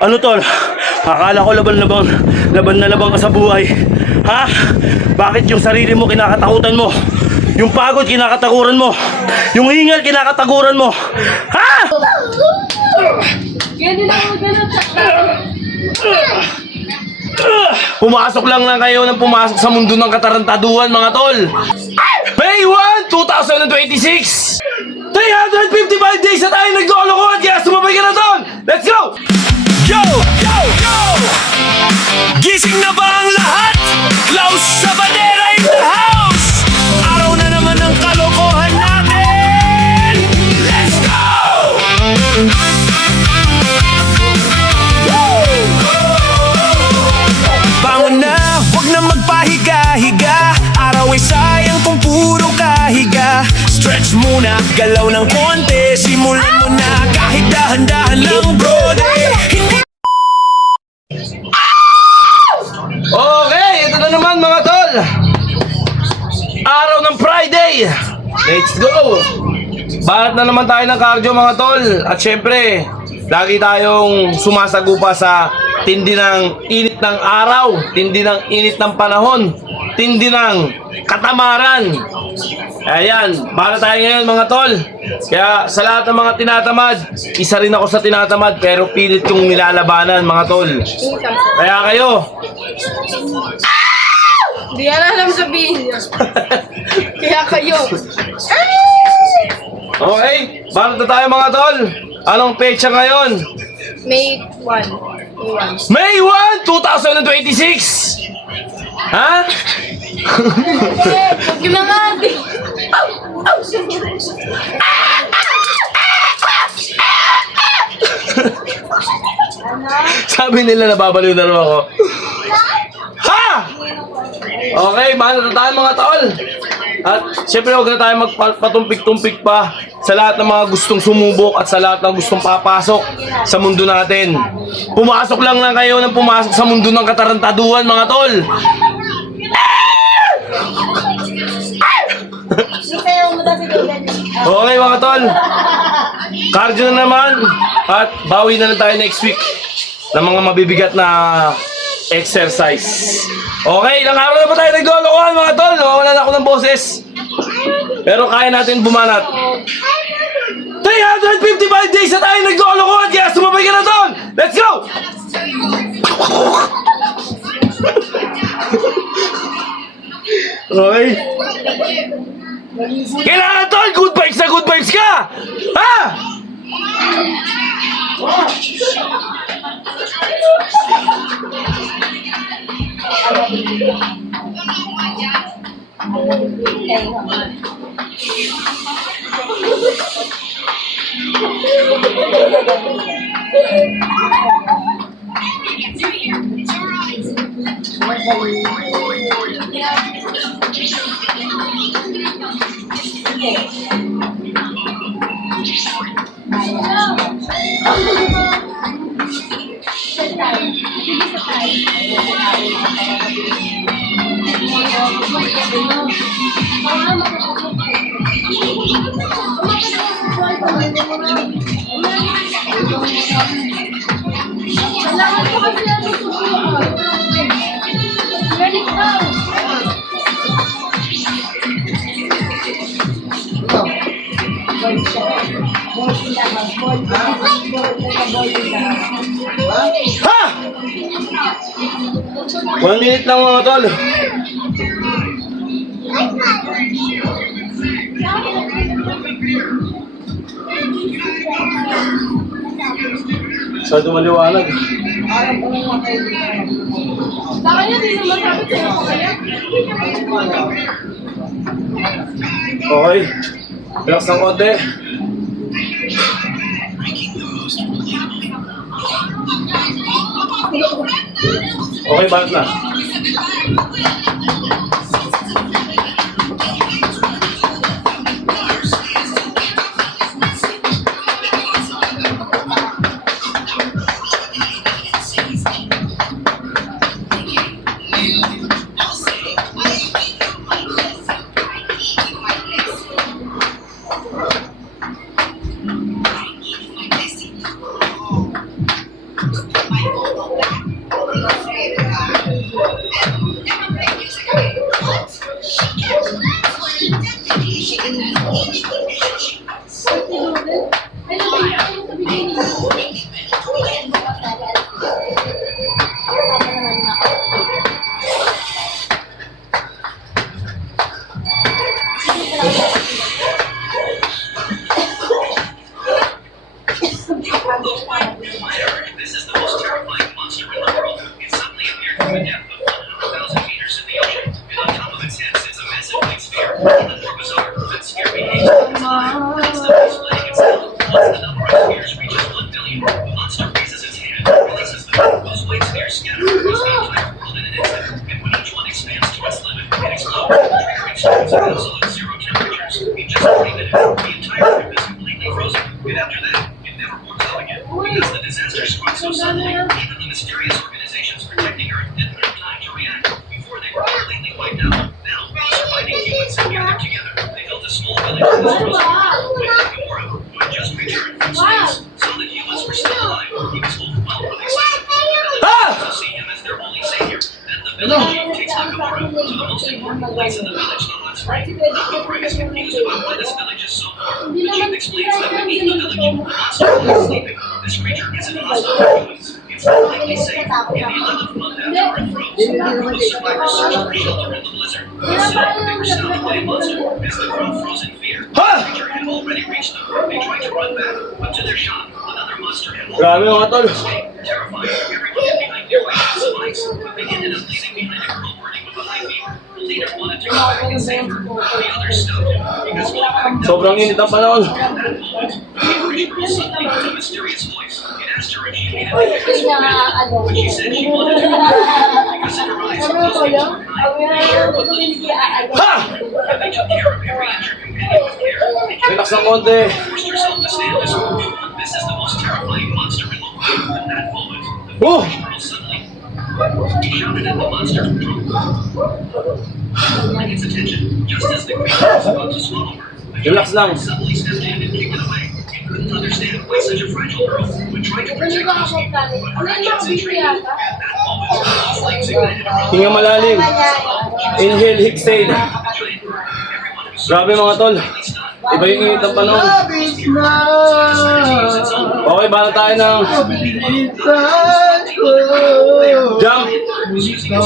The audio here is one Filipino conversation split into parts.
Ano tol? Akala ko laban na labang ka sa buhay. Ha? Bakit yung sarili mo kinakatakutan mo? Yung pagod kinakatakuran mo? Yung hingal kinakatakuran mo? Ha? Pumasok lang kayo ng pumasok sa mundo ng katarantaduhan mga tol. May 1, 2026! 355 days na tayo naglolokohan kaya sumabay ka na tol! Let's go! Yo! Yo! Yo! Gising na ba ang lahat? Klaus Sabadera in the house! Araw na naman ang kalokohan natin! Let's go! Bangon na, huwag na magpahiga-higa. Araw ay sayang kung puro kahiga. Stretch muna, galaw ng konti. Simulan mo na kahit dahan-dahan lang brode. Okay, ito na naman mga tol. Araw ng Friday. Let's go. Barat na naman tayo ng cardio mga tol. At syempre, lagi tayong sumasagupa sa tindi ng init ng araw, tindi ng init ng panahon, tindi ng katamaran. Ayan, para tayo ngayon mga tol. Kaya sa lahat ng mga tinatamad, isa rin ako sa tinatamad pero pilit kong nilalabanan mga tol. Kaya kayo, Hindi yan alam sabihin niya. Kaya kayo. okay, barat na tayo mga tol. Anong petsa ngayon? May 1. May 1, 2026! Ha? Huwag na nga. Sabi nila nababaliw na naman ako. Ha? Okay, mahal na tayo mga tol. At syempre huwag na tayo magpatumpik-tumpik pa sa lahat ng mga gustong sumubok at sa lahat ng gustong papasok sa mundo natin. Pumasok lang kayo ng pumasok sa mundo ng katarantaduhan mga tol. Okay mga tol, cardio na naman at bawi na lang tayo next week ng mga mabibigat na exercise. Okay, ilang araw na ba tayo naglolokohan mga tol? Wala na ako ng boses. Pero kaya natin bumanat. 355 days na tayo naglolokohan kaya sumabay ka na tol! Let's go! Okay. Kailangan tol, good vibes na good vibes ka! Ha? Kailangan ko kasi yan susubukan. Ready go! Ha? 1 minute lang mga tol. Masyado maliwanag. Sa kanya, di naman sabi sa'yo ko kaya. Okay. Relax ng konti. Okay, balat na. This is the most terrifying monster in the world. It suddenly appeared from a depth of 100,000 meters in the ocean, and on top of its head sits a massive white sphere. Even more bizarre, that sphere behaves like it's alive. Instead of displaying itself, once the number of spheres reaches 1 billion, the monster raises its hand and releases them. Those white spheres scatter across the entire world in an instant, and when each one expands to its limit, it explodes, triggering storms of absolute zero temperatures. In just 3 minutes, the entire earth is completely frozen, and after that, it never warms up again. Because the disaster struck so suddenly, even the mysterious organizations protecting Earth didn't have time to react. Before they were completely wiped out. Now, the surviving humans have gathered together. They built a small village in this frozen world with Gamora, who had just returned from space. Saw that humans were still alive. He was overwhelmed with excitement. The villagers to see him as their only savior. Then the village chief takes Nakamura to the most important place in the village, the hot spring. Nakamura is confused about why this village is so warm. The chief explains that beneath the village, a monster is sleeping. This creature isn't hostile to humans. It's completely safe. In the 11th month after Earth froze, the survivors searched for shelter in the blizzard. Instead, they were stopped by a monster. As the crowd froze in fear, the creature had already reached them. They tried to run back, but to their shock, another monster had Grabe mga tol. escaped. Terrified, everyone hid behind their blankets and ice, but they ended up leaving behind a girl burning with a high fever. The leader wanted to go back and save her, but the others stopped him because when he backed up, Sobrang init ang panahon. at that moment, the Irish girl suddenly heard a mysterious voice. It asked her if she needed anything. When she said she wanted to go because in her eyes, those things were kind. Sure, but little food. Ha! And they took care of every injured companion with care. They kept Relax ng konti. forced herself to stand this move. This is the most terrifying monster in the world. At that moment, the Oh! Irish girl suddenly shouted at the monster, drawing its attention, just as the creature was about to swallow her. The Relax lang. suddenly stepped in and kicked it away. It couldn't understand why such a fragile girl would try to protect those people, but her actions intrigued. At that moment, the flames ignited around Hinga malalim. Inhale, exhale. the giant bird. Everyone who saw Grabe mga tol. completely stunned. Iba yung init ng panahon. Okay, bala tayo ng jump.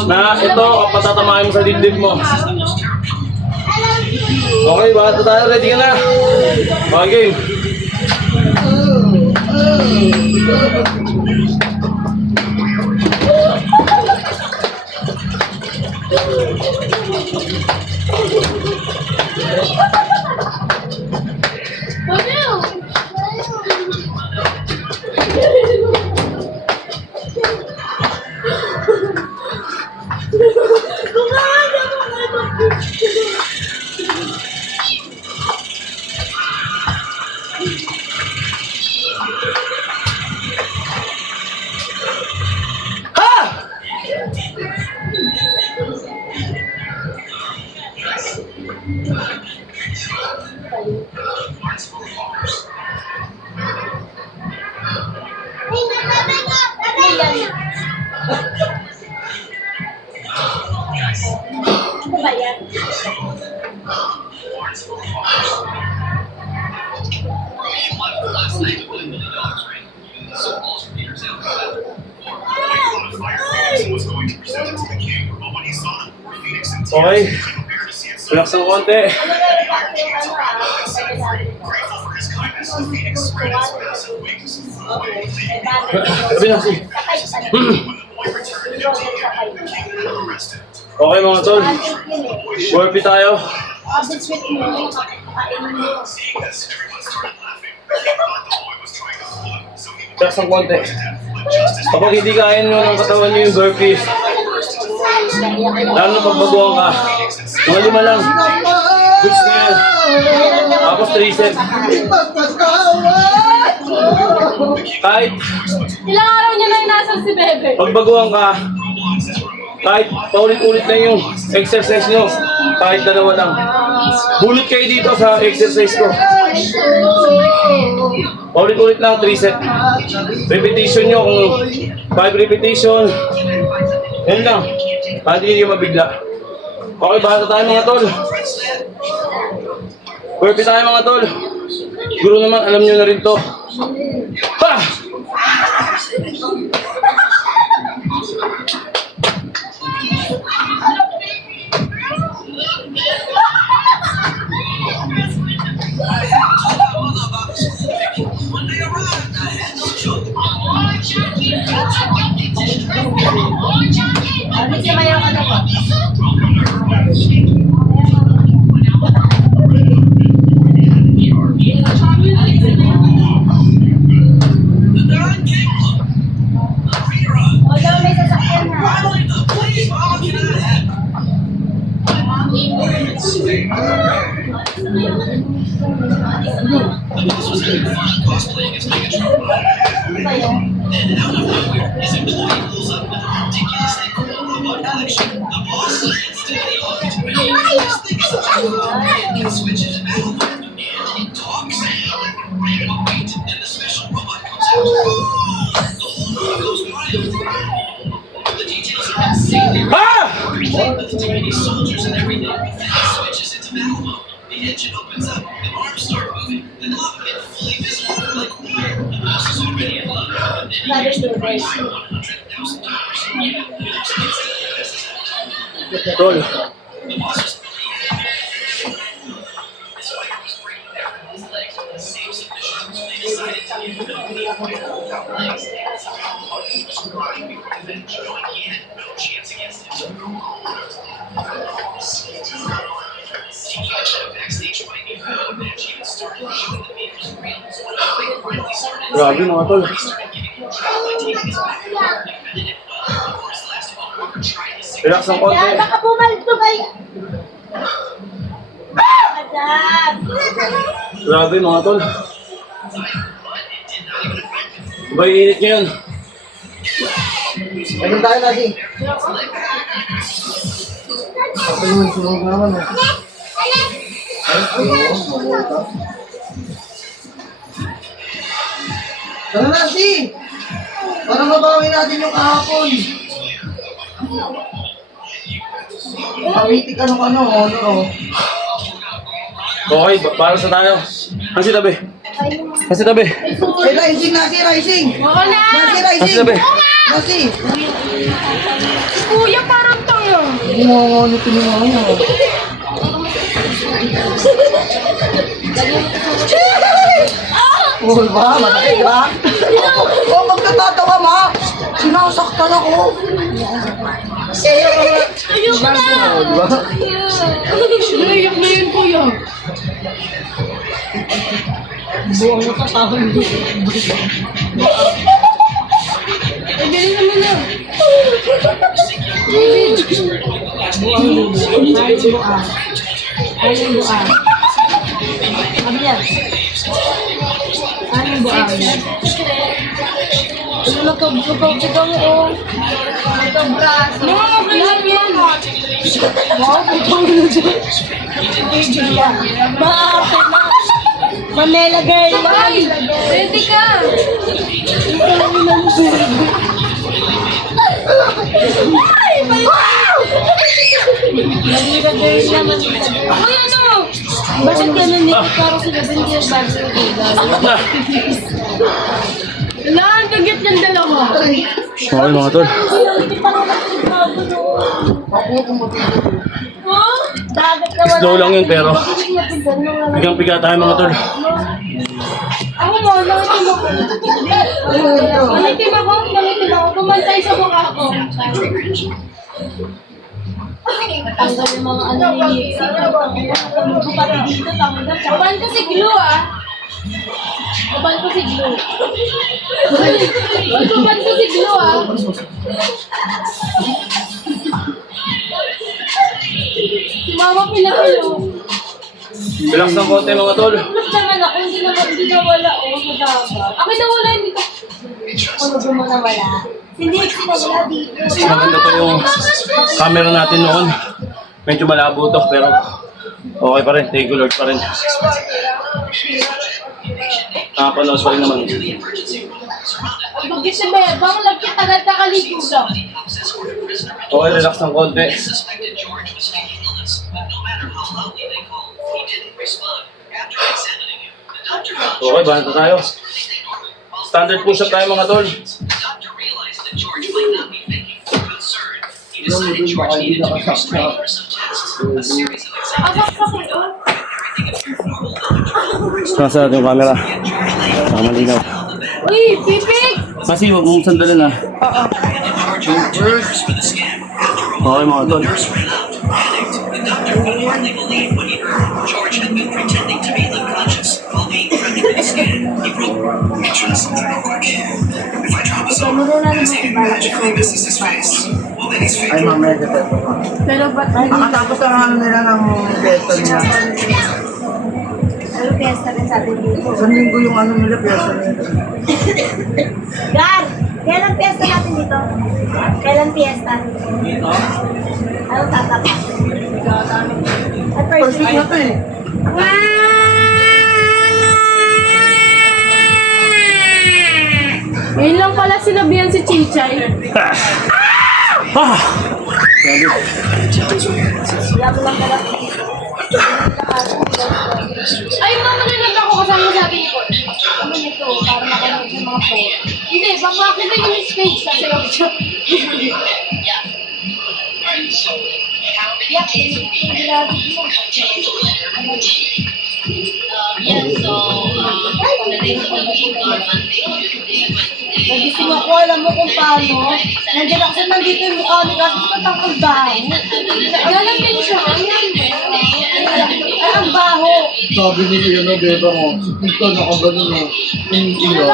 Na ito, patatamahin mo sa dibdib mo. Okay, bala tayo. Ready ka na? Okay, game. Ha! Last night, $1 million rain. So balls from meters out. The Fire Phoenix was going to present it to the king, but when he saw the poor Phoenix in tears, Okay. he prepared to see it Relax ng konti. Iron Giants around him and set him free. Grateful for his kindness, the Phoenix spread its massive wings and flew away, leaving Sabi na, sige. When the boy returned empty-handed, the king had him arrested. Okay mga tol. Burpee tayo. Seeing this, everyone started laughing. He thought the boy was trying to fool him, so he Relax ng konti. but just as Kapag hindi kaya nyo ng katawan nyo yung burpees, lalo na pagbaguhan ka, mga 5 lang. Goods na yan. Tapos tricep. Kahit Ilang araw niya na inasal si Bebe? pagbaguhan ka, kahit paulit-ulit na yung exercise nyo, kahit 2 lang. Bulot kayo dito sa exercise ko. Paulit-ulit lang, 3 set. Repetition nyo kung 5 repetition. Yan lang. Para hindi nyo mabigla. Okay, bata tayo mga tol. Perfect tayo mga tol. Siguro naman, alam nyo na rin to. Ha! Tol. Grabe mga tol. Relax ng konti. Yan, baka pumalito kayo. Madam. Grabe mga tol. Diba iinit nyo yun? Ano tayo lagi? Sunog naman eh. Tara na, si! Para mabawi natin yung kahapon. Pamitik ano, Okay, para sa tayo. Kasi tabi. Kasi tabi. Si Rising, Nasi Rising! Oo na! Nasi Kasi Rising! tabi. Nasi! Kuya, parang tayo. Ano tinungan mo? Oh, ba? Matakit ka? Oh, magkatatawa ma! Sinasaktan ako! Ayoko na! Diba? Naiyak na yun, kuya. Buwang mo ka tao. Ay, galing naman na. Anong buang? Ano yan? Anong buang? Ano nagkabugong o? Nagkabraso. Mga kabilang yan. Wow, bugong na dyan. Mamela girl, Mamela girl. Ready ka. Mamela girl naman. Uy, ano? Bakit gano'n nito? Parang sila ba hindi yung bago ng ilaw? Wala, ang kagat ng dalawa. Okay mga tol. Hindi pa naman nagbago doon. Dagat naman. Slow lang yun pero bigang-biga tayo mga tol. Ako mo, nangitim ako. Nangitim ako. Kumantay sa mukha ko. Tanggal yung mga ano ni pati dito, tanggal. Kaban ko si Glue, ah. Kaban ko si Glue. Kaban ko si Glue, ah. Si Mama pinakilo. Relax ng konti mga tol. Mas naman ako, hindi na wala. O, madaba. Akin na wala, hindi ko. Ano ba mo na wala? Hindi, sinawala dito. Mas maganda pa yung camera natin noon. Medyo malabo to pero okay pa rin. Thank you Lord pa rin. Nakapanood pa rin naman. Ang bagay si Bebang, lagkit agad nakaligo lang. Okay, relax ng konti. Suspected George was faking illness, but no matter how loudly they called, he didn't respond. After examining him, the doctor found Okay, banta tayo. breathing normally. While Standard push-up tayo mga tol. the doctor realized that George might not be faking. Concerned, he decided George needed to be restrained for some tests. A series of examinations were done. Everything appeared normal. Nasa natin yung camera. Saka malinaw. Uy, pipig! Kasi huwag mong sandali na. Okay mga tol. Nurse ran out, panicked. The doctor could hardly believe what he heard. George had been pretending to be unconscious while being prepped for the scan. He wrote, "Let me try something real quick. If I drop his arm, see if he magically misses his face. Well, then he's Ay, faking." mamaya ka tayo pa. Pero ba't Makatapos ang ano nila ng pesto niya. ano piyesta rin sa atin dito? Isang linggo yung ano nila, pesto nila. Gar! Kailan piyesta natin dito? Kailan piyesta? Anong tatapa? At first First week na to eh. Ngayon lang pala sinabihan si Chichay. Ah! Labo lang pala. Ay, mamanunan ako kasama sabi ni Paul. Ano nito, para makanood ng mga phone. Hindi, papakita yung stage kasi ako siya. Yeah, nagising ako, alam mo kung paano. Nandiyan ako sa nandito yung mukha ni kasi patangkol baho. Galang din siya. Ay, ang baho. Sabi ni Ian na beba mo, ito nakagano mo. Hindi yun.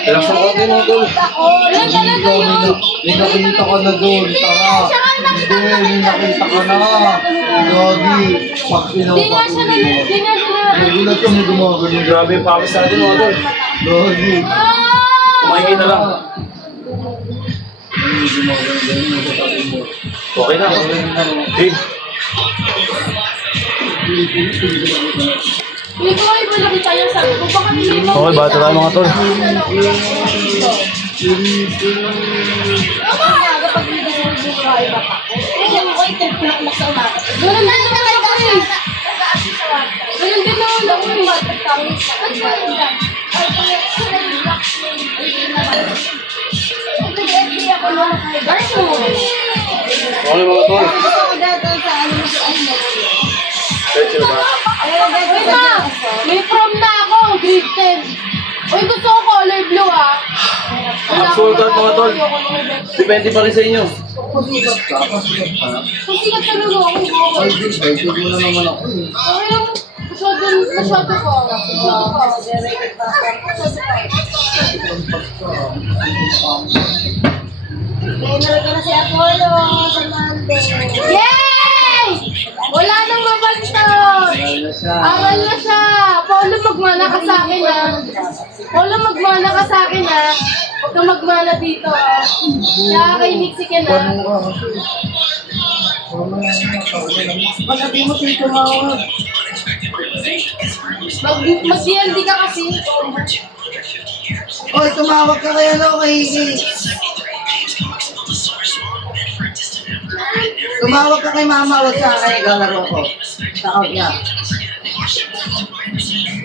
Relax ng konti mga tol. Wala talaga yun. May nakita ka na doon, tanga. Hindi, may nakita ka na. Gagi, pag Hindi nga siya na, hindi nga siya na. Nagulat ka may gumagano. Grabe yung pawis natin mga tol. Gagi. Kumain na lang. Okay na. Hey. Hindi ko kayo nakita niya sabi ko, baka hindi mo. Okay, bata tayo mga tol. Kapag hindi ko buhay ba pa? Kaya mo ko itin-plak sa umaga. Ganun din naman ako eh. Ganun din naman ako eh. Okay mga tol. Search na ba? Wait na! May prom na ako, grade 10. Uy, gusto ko color blue ah. Absolute out mga tol. Depende pa rin sa inyo. Kung sikat talaga ako, Ay, di mo na naman ako eh. okay lang. Masyado ko. Yay! Wala nang mabantot! Aral na siya! Paulo, magmana ka sa akin ah. Paulo, magmana ka sa akin ah. Huwag kang magmana dito ah. Kaya kay Nixie ka na. Ba't di mo sa'yo tumawag? Mag-DLD ka kasi. Oy, tumawag ka kaya no, kay... Tumawag ka kay mama, wag sa akin, galaro ko. Takot niya.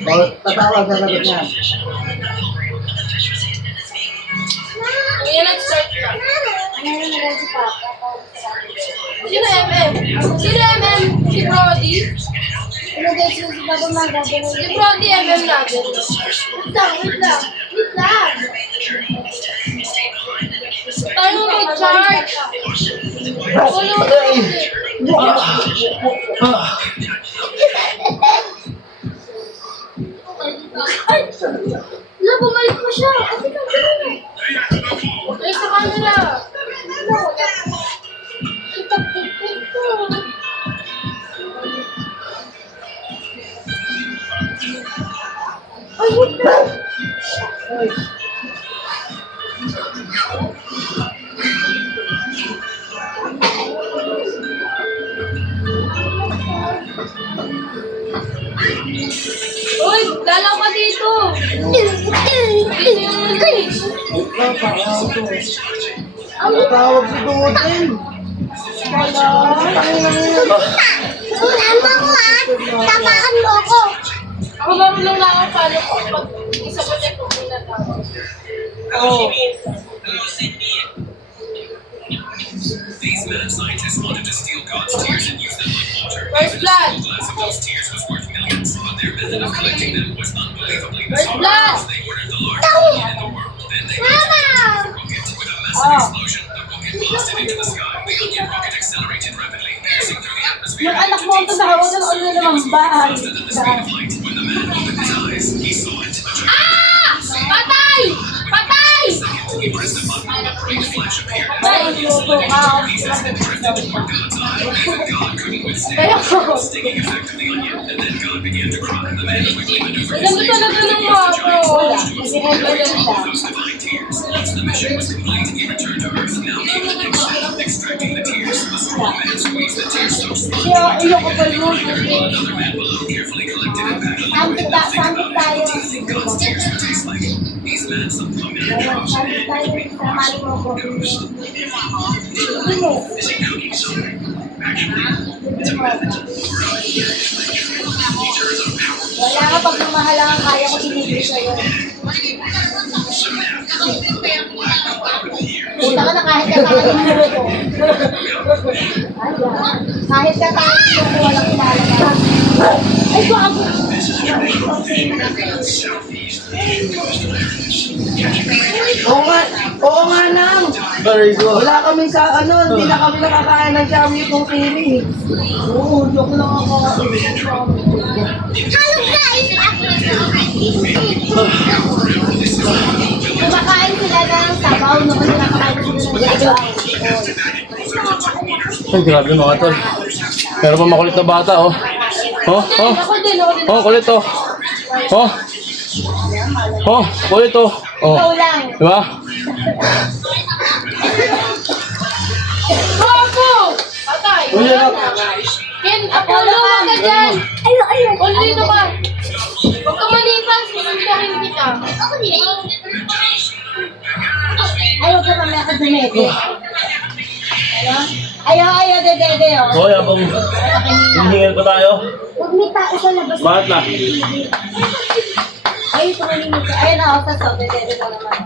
O, tatawag sa lagot niya. Kaya nag-start ka. Sino MM? Sino MM? Si Brody? Si Brody MM natin. Wait lang. Tayo mag-charge. Wala Wala, bumalik pa siya. Ay, sa camera. Ay, wait na. Uy, lalaw ka dito. Ang tawag si Tutin. Tamaan mo ako. Ako marunong na ako paano ko pag isa pa niya kung pinatawag. Oo. These mad scientists wanted to steal God's tears and use them like water. First blood! A glass of those tears was worth millions, but their method of collecting them was unbelievably First bizarre. blood! They ordered the largest rocket in the world, then they detonated the rocket. With a massive explosion, the rocket blasted into the sky. The onion rocket accelerated rapidly, piercing through the atmosphere. Yung anak mo ang tawag ng ano naman bahay. Faster than the speed of light. When the man opened his eyes, he saw it. Ah! Patay! Patay! He pressed a button, a bright flash appeared. Patay! Pieces had drifted toward God's eye, but God couldn't withstand the stinging effect of the onion, and then God began to cry. The man quickly maneuvered his Alam mo legs talaga and ng raised mga the giant wala. torch to absorb every drop of those divine tears. Once the mission was complete, he returned to Earth. Now came the next step, extracting the tears. The strong man squeezed the tears-soaked sponge. Another man below carefully collected and packed the liquid. Sambit tayo. What do you think God's tears would taste like? These men somehow managed to Sambit tayo. Samali mo ko. Is he cooking something? Actually, it's a method. We're out here to make sure he turns on power. Wala ka pag mamahal ang kaya ko tinigil sa'yo. So now, Punta ka na kahit ka tayo ko. Kahit ka tayo ko, walang kilala ka. Ay, bago! Oo nga nang. Very good. Wala kami sa ano, hindi na kami nakakain ng Xiaomi kung pili. Oo, joke lang ako. Kumakain sila ng sabaw noon na nakakain sila ng sabaw. Ay, grabe mga tol. Meron pa makulit na bata, oh. Oh, oh. Ako din, ako din. Oh, kulit, oh. Oh. Oh, kulit, oh. Oh. Ikaw lang. Diba? Bago! Patay! Ken, Apollo, wag ka dyan! Apollo, dito ka! Huwag ka malipas, susundahin kita. Ako din. Ay, huwag ka mamaya ka dumede. Ano? Ayaw, dede, oh. Oh, yapang hinihingal pa tayo. Huwag may tao sa labas. Bakit na? Ay, tumalinig ka. Ayun, ako sa so, dede mo naman.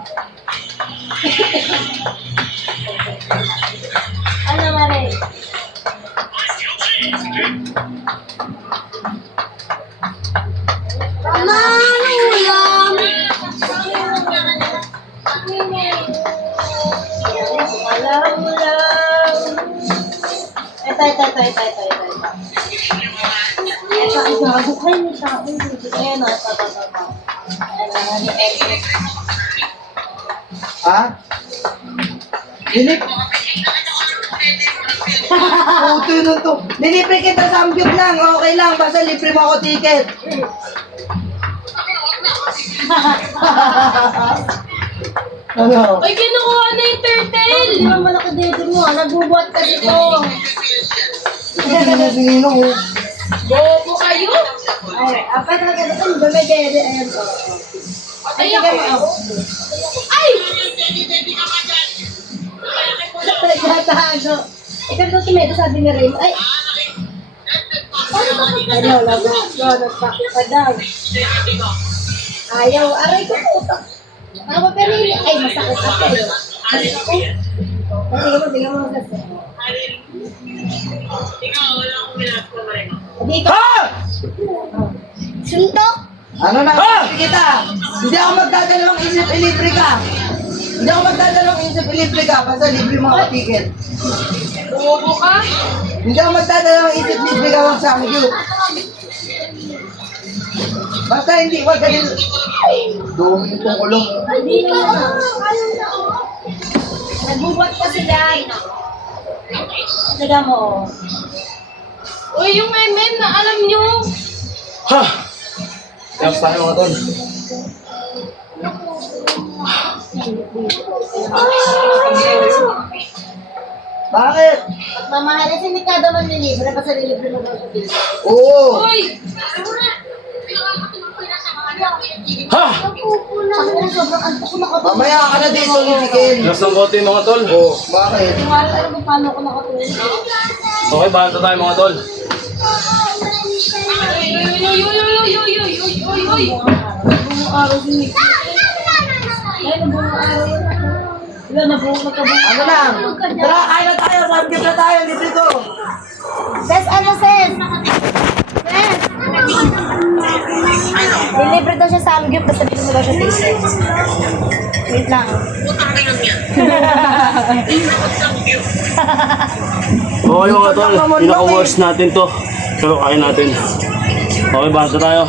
Ano naman eh? Manulang! Alam mo lang. Ito. Ito, ay gago kayo ni tao. Ayan o, ito. Ayan ni Emily. Ha? Dilip. Puto yun to. Nilibre kita sa ambyot lang. Okay lang. Basta libre mo ako ticket. Ano? Ay, kinukuha na yung turtle! Hindi naman malaki dito mo. Nagbubuhat ka dito. Sino? Bobo kayo? Ay, apat na ganito. Dumedede. Ayan to. Ay, ako. Ay! Nagtatago. Ikaw to tumedo, sabi ni Ray. Ay! Ano, nagpakit ka daw. Ayaw, aray ko po. Ako pa pinili. Ay, masakit ako eh. Tingnan mo kasi. Dito. Ha! Suntok. Ano na? Ha? Kita. Hindi ako magdadalawang isip ilibre ka. Hindi ako magdadalawang isip ilibre ka. Basta libre mo ako ticket. Bobo ka? Hindi ako magdadalawang isip libre ka wag sa amin. Basta hindi wag ganun. Dumi itong ulong. Hindi ka. Nagbubuhat pa sila. Tignan mo. Uy, yung MM na alam nyo. Ha! Tapos tayo mga tol. Bakit? Mamahal kasi hindi ka naman nilibre. Basta nilibre mo daw sa dito. Oo. Uy! Ha? Ako, sobrang antok ko nakatulog. Mamaya ka na dito, Libikin. Lakas ng konti mga tol. Oh, bakit? Kung alam mo paano ako nakatulog. Okay, bahala tayo mga tol. Buong araw si Nick. Ay, nabuong araw yun. Wala, nabuong nagkabuong. Ano lang? Tara, kain na tayo. Samgyup na tayo. Libre ko. Ses, ano ses? Ses! Deliver daw siya sa Amgyup, basta sabihin mo daw siya taste. Wait lang. Okay mga tol, pinaka-worst natin to. Pero kaya natin. Okay, bahala tayo.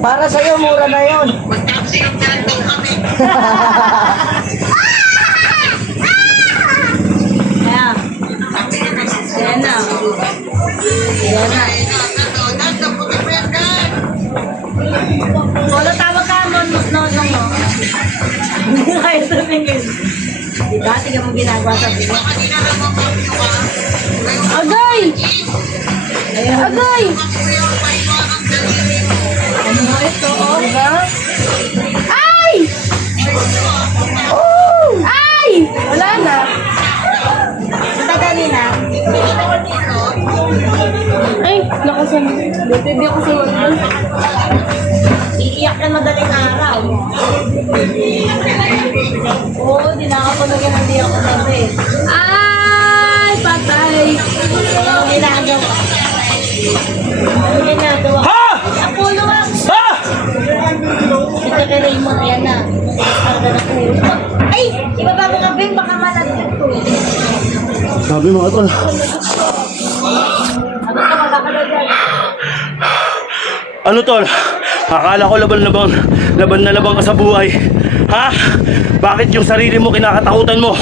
Para sa'yo, mura na yun. Ayan. Ayan na. Ayan na. Wala tawag ka mo. No. Ay, tumingin. Diba? Tingnan mo ginagawa sa video. Agay! Agay! Ano mo ito? Diba? Ay! Oh! Ay! Wala na. Matagali na. Ay, nakasan. Dito hindi ako sa wala. Iiyak ka madaling araw. Oo, di nakapalagyan ng diyak ko sabi. Ay, patay. Ano ginagawa? Ano ginagawa? Ha? Apollo Wax! Ha? Ito kay Raymond, yan na. Karga na ulo. Ay! Ibaba mo ka, Ben, baka malagyan ko. Sabi mga tol. Ano ka, magkakalagyan? Ano tol? Akala ko laban na laban ka sa buhay. Ha? Bakit yung sarili mo kinakatakutan mo?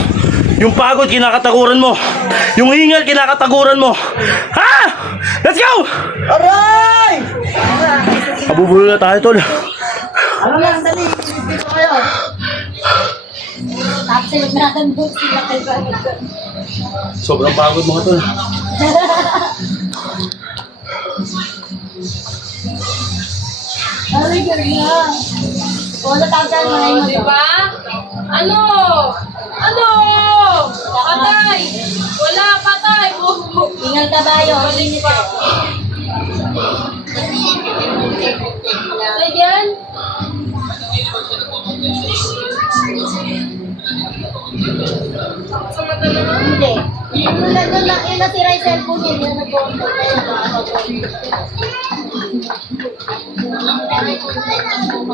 Yung pagod kinakatakuran mo? Yung hingal kinakatakuran mo? Ha? Let's go! Aray! Mabubulo na tayo tol. Ano lang, dali. Dito kayo. Tapos yung nakandun sila kay Balikan. Sobrang pagod mga tol. Ay, ganda. O, natagal mo na yun. Diba? Ano? Ano? Patay! Wala, patay! Ingal kabayo. Linis pa. Patay yan? Sa mata naman. Hindi. Yung nasira yung cellphone niya, yung nag-contact na yun.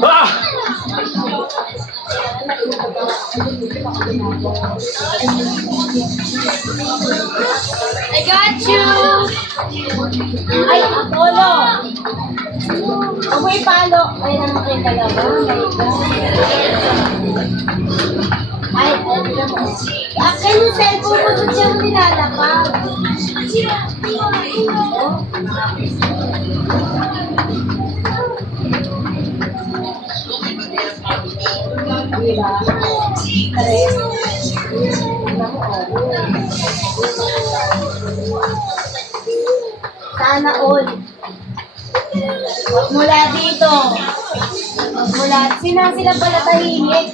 Ah! I got you! Ay, Apollo! Huwag mo ipalo. Ay, naman kayo talaga. Ay, tignan mo. Akin yung cellphone mo dun siya nilalakad. Diba? Sana all. Mula dito. Mula. Sila pala tahimik.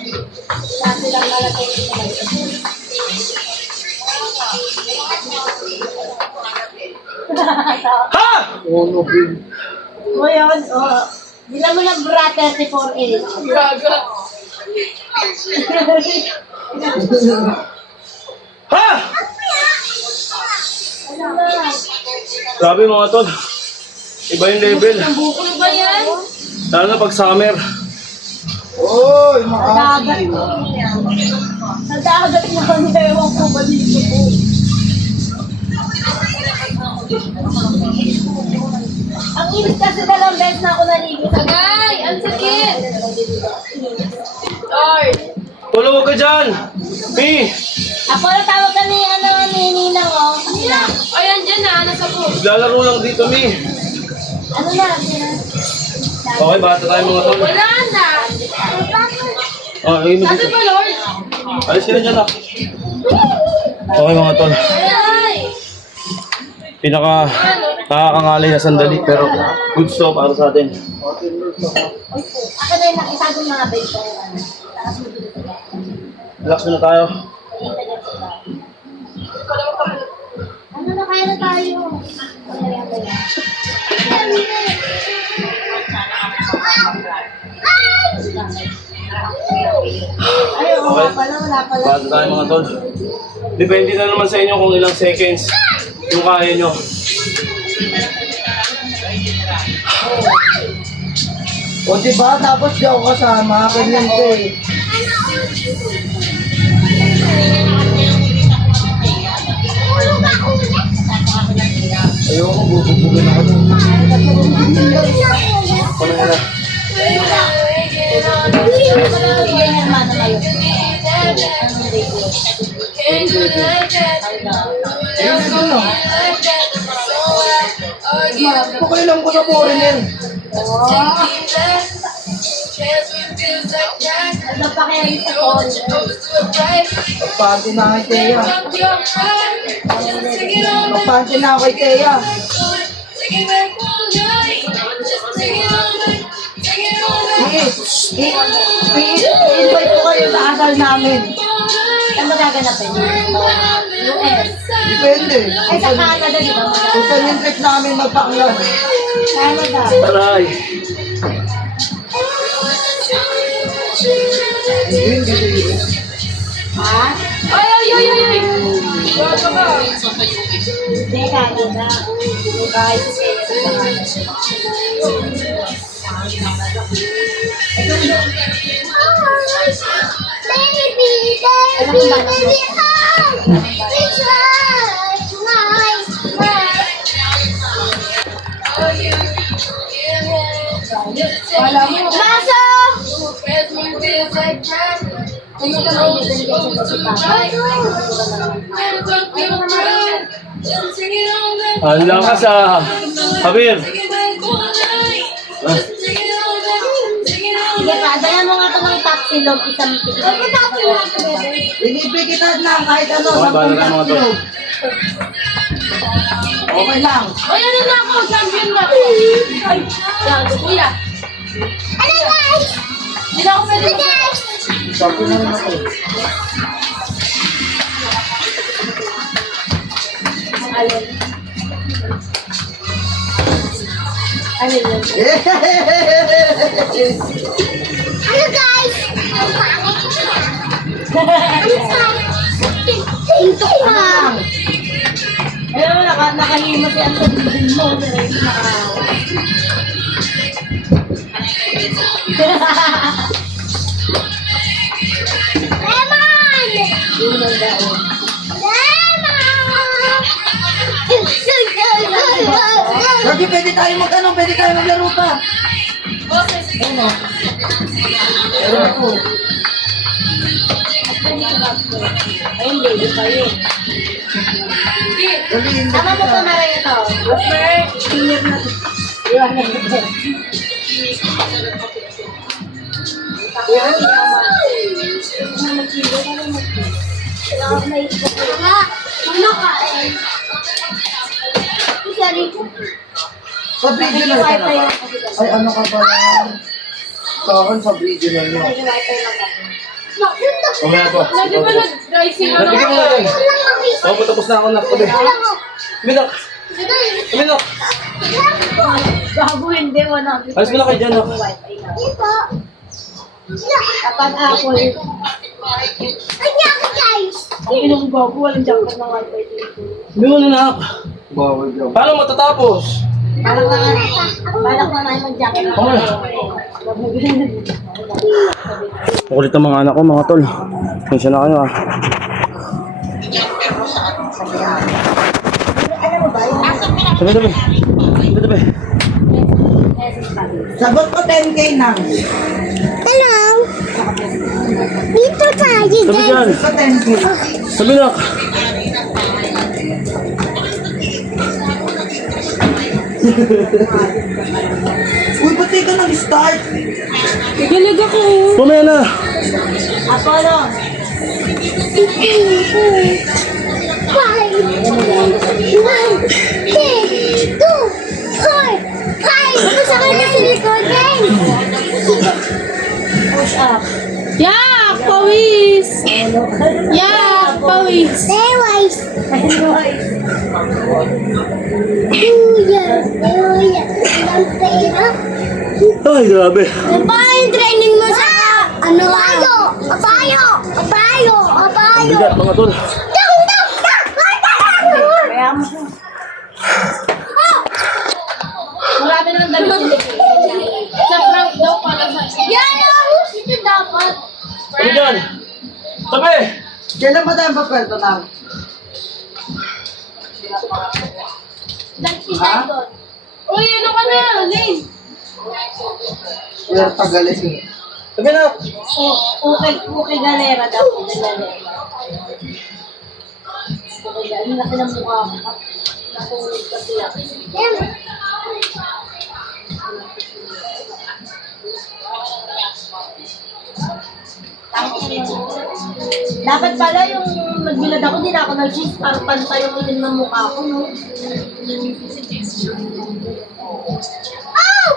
Sila pala tahimik. Ha? O yun, o. Bilang mo ng bra 34A. Gaga. Ha? Grabe mga tol. Iba yung level. Ano ba yan? Lalo na pag summer. Oy, Nadagat. Nadagat na kami. Ewan ko ba dito po. Ang init kasi 2 beses na ako naligo sa Agay! Ang sakit! Lord! Tulog ka dyan. Mi, Ako na tawag kami, ni Ninang, oh. Ay, andyan na. Nasa po. lalaro lang dito, Mi. Ano na? Okay, bata tayo mga tol. Wala na! Ayun, Sabi ba, Lord? alis ka na dyan, ah. Okay mga tol. Ay! Pinaka Ano? Nakakangalay na sandali pero good to para sa atin. Ako na yung nakitago mga bait ko. Tapos magulo sila. Relax muna tayo. Ano na kaya na tayo? Ay, oo nga pala, wala pala. Bago tayo mga tol. Depende na naman sa inyo kung ilang seconds yung kaya nyo. O diba, tapos di ako kasama, ganyan ko eh. Ayoko, bubugin ako dun. Ano na? Okay lang ko sa foreigner. Ano pa kaya rin sa phone? Magpansin na kay Teya. Magpansin na kay Teya. I-invite ko kayo sa asal namin. Ano gaganapin? US. Depende. Ay, sa Canada, di ba? Kung saan yung trip namin magpaklan. Canada. Aray! Ha? Ay, ay, ay, ay, ay! Bago ka. Hindi, Canada. Guys, Wala mo. Maso! Ang lakas Kabir! Sige ka, dala mo nga ito ng taxi log, isang ticket. Ano taxi log, bebe? Inipikitan lang kahit ano. Okay, bahala ka mga tol. Okay lang. Ay, ano na ako? Champion na ako. Ay, gago, kuya. Ano guys? Hindi na ako pwede mag- Sabi na naman ako. Alin? Ano yun? Ano guys? Ito ka! Ayun, nakahima si Anton din mo. Lemon! Lagi pwede tayo pwede tayo maglaro pa. Ayun o. Ayun ako. Ayun, baby pa yun. Dali, hindi Tama mo kita. pa na rin ito. Senior na. Iwanan mo ito. Yan, yaman. Kailangan may ikot. Ano ka eh? Sorry. Sa video na Nag-wifi talaga. lang kasi kasi. Ay, ano ka ba? Sa akin sa video na yun. Nag-wifi lang kasi. Mamaya po. Di ba nag-driving ako? Nabigyan mo na yan. Oo, tapos na ako na. Minak! Minak! Bago hindi, 100%. Alis mo na kayo dyan, no? Wifi lang. Kapag Apple. Ang inong bago, walang jacket ng wifi dito. Hindi mo na nak. Bawal daw. Paano matatapos? Balak na tayo mag-jacket ng Okay. wifi. Makulit ang mga anak ko, mga tol. Pensya na kayo Alam mo ba, yung Tabi. Sagot ko 10K na. hello! Dito tayo, Tabi dyan. Sa 10K. Tabi nak. Uy, ba't di ka nag-start? Galag ako. Pumaya na. Apollo! Five, one, two, Push up. Yak! Pawis! Yak! Pawis! Pawis! Ay, grabe. Paano yung training mo sa ano? Apayo! Bigat, mga tol. Marami na lang damit sa prank daw para sa... Ito dapat. Ano dyan? Tabi! Kailan ba tayo papwento na? Uy, ano ka na? Lane! Wala pagaling eh. Tabi na! Okay, galera daw. Galera. Okay, galera. Laki ng mukha ko. Nakulit kasi ako. Dapat pala yung nagbilad ako, din ako nag-cheese para pantay yung itim ng mukha ko, no?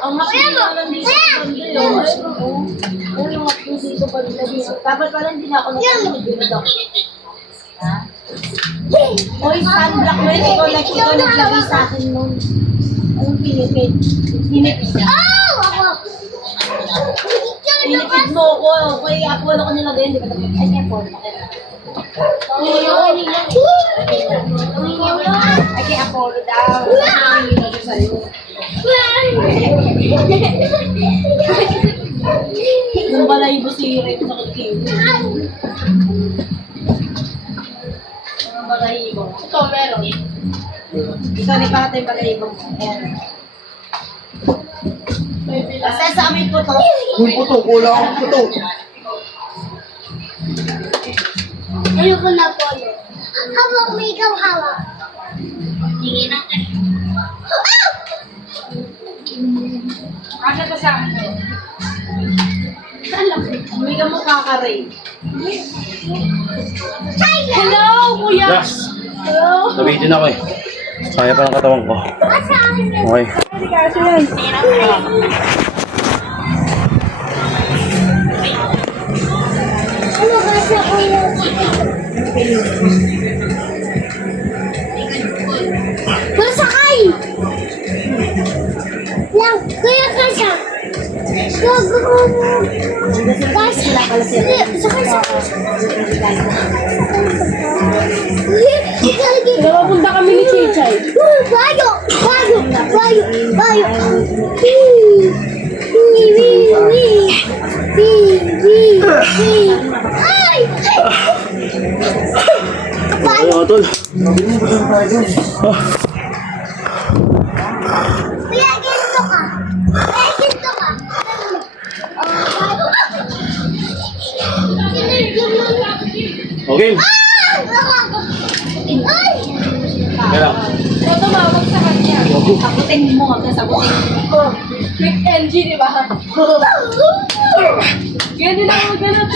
Ang makikita lang dito sa bando yun. Ayun, yung makikita dito pa dito. Dapat pala hindi na ako nagbilad ako. Hoy, sunblock mo yun. Ikaw naglagay sa akin nun. Anong pinipid? Pinipid mo ko. Kaya ako wala ko nilagay. Hindi ka tapos. Ay, kaya po. Ay, kaya Apollo daw. Nung balayibo si Ray sa kagkili. Nung balayibo. Ito, meron. Ito, nagpakatay yung balayibo mo. Ayan. Kasi sa amin po to. Yung puto, kulang ang puto. Ayoko na po. Hawak mo ikaw, hawak. Tingin natin. Kasya to sa akin. Hindi ka mo kakaray. Hello, kuya! Yes! Hello? Nabitin ako eh. Kaya pa ng katawan ko. Okay. Ano kasi kuya? Masakay! Lang, kuya kasya! Sakay! Napapunta kami ni Chichay. Bayo! Ay! Okay, mga tol. Kuya, ginto ka! Okay. Ay! Kaya lang. Ito tumawag sa kanya. Sagutin mo, huwag na sagutin. Quick NG, di ba? Ganyan ako, ganun.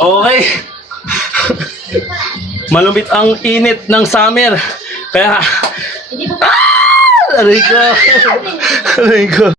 Okay. Malupit ang init ng summer. Kaya... Aray ko.